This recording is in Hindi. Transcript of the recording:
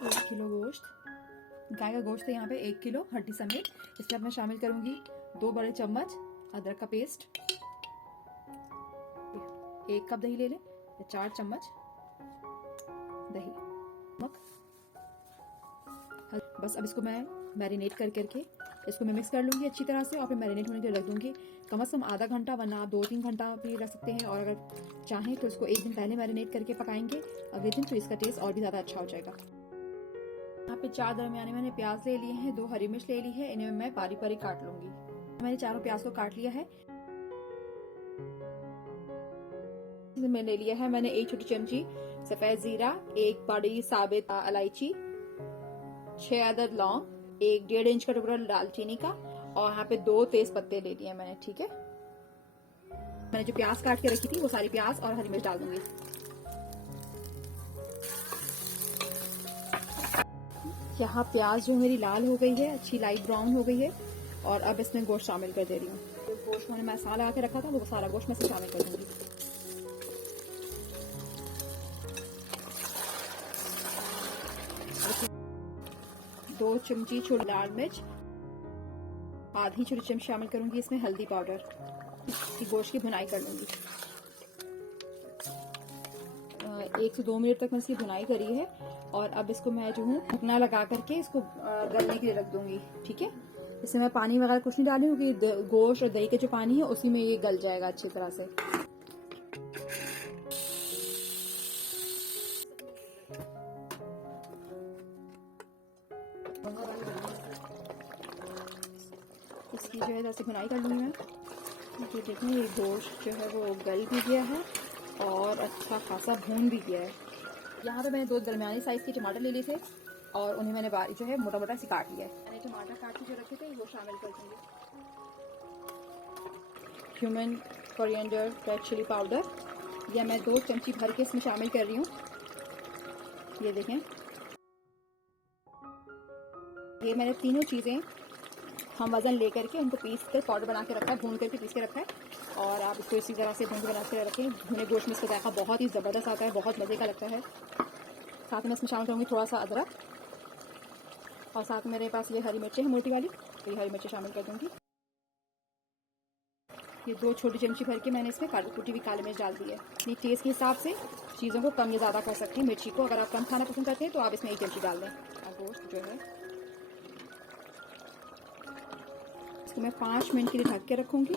1 किलो गोश्त, गाय का गोश्त है यहाँ पे 1 किलो हड्डी समेत। इसमें अब मैं शामिल करूंगी 2 बड़े चम्मच अदरक का पेस्ट, 1 कप दही ले लें, 4 चम्मच दही, बस। अब इसको मैं मैरिनेट करके इसको मैं मिक्स कर लूंगी अच्छी तरह से और फिर मैरिनेट होने के लिए रख दूंगी कम से कम आधा घंटा, वरना आप 2-3 घंटा भी रख सकते हैं। और अगर चाहें तो इसको 1 दिन पहले मैरिनेट करके पकाएंगे अगले दिन, तो इसका टेस्ट और भी ज़्यादा अच्छा हो जाएगा। यहाँ पे 4 दरमियाने मैंने प्याज ले लिए हैं, 2 हरी मिर्च ले ली है, इन्हें मैं बारीक बारीक काट लूंगी। मैंने चारों प्याज को काट लिया है। मैं ले लिया है मैंने 1 छोटी चमची सफेद जीरा, 1 बड़ी साबित इलायची, 6 अदद लौंग, 1 1.5 इंच का टुकड़ा दालचीनी का, और यहाँ पे 2 तेज पत्ते ले लिए मैंने। ठीक है, मैंने जो प्याज काट के रखी थी वो सारी प्याज और हरी मिर्च डाल दूंगी। यहाँ प्याज जो मेरी लाल हो गई है, अच्छी लाइट ब्राउन हो गई है, और अब इसमें गोश्त शामिल कर दे रही हूँ। तो गोश्त मैंने मसाला आके रखा था वो सारा गोश्त मैं इसमें शामिल कर दूंगी। दो चमची छोटी लाल मिर्च, आधी छोटी चम्मच शामिल करूंगी इसमें हल्दी पाउडर। इसकी गोश्त की भुनाई कर लूंगी। 1 से 2 मिनट तक मैं इसकी भुनाई करी है, और अब इसको मैं जो हूँ ढकना लगा करके इसको गलने के लिए रख दूंगी। ठीक है, इसमें मैं पानी वगैरह कुछ नहीं डाली हूँ क्योंकि गोश्त और दही का जो पानी है उसी में ये गल जाएगा अच्छी तरह से। इसकी जो है जैसे भुनाई कर लूँगी मैं। तो देखें ये गोश्त जो है वो गल भी गया है और अच्छा खासा भून भी गया है। यहाँ पे मैंने 2 दरमियानी साइज के टमाटर ले लिए थे और उन्हें मैंने बारीक जो है मोटा मोटा से काट लिया है। मैंने टमाटर काट के जो रखे थे वो शामिल कर दूंगी। Cumin, coriander, red chilli powder, या मैं 2 चमची भर के इसमें शामिल कर रही हूँ। ये देखें, ये मैंने तीनों चीज़ें हम वजन लेकर के उनको पीस कर पाउडर बना के रखा है, भून करके पीस के रखा है। और आप इसको इसी तरह से भून बना के रखें। भुने गोश्त में इसका जायका बहुत ही ज़बरदस्त आता है, बहुत मज़े का लगता है। साथ में इसमें शामिल करूँगी थोड़ा सा अदरक, और साथ में मेरे पास ये हरी मिर्चें हैं मोटी वाली, तो ये हरी मिर्चें शामिल कर दूँगी। ये 2 छोटी चमची भर के मैंने इसमें कुटी हुई काली मिर्च डाल दी है। अपनी टेस्ट के हिसाब से चीज़ों को कम या ज़्यादा कर सकते हैं। मिर्ची को अगर आप कम खाना पसंद करते हैं तो आप इसमें 1 चमची डाल दें। और गोश्त जो है इसको मैं 5 मिनट के लिए ढक के रखूँगी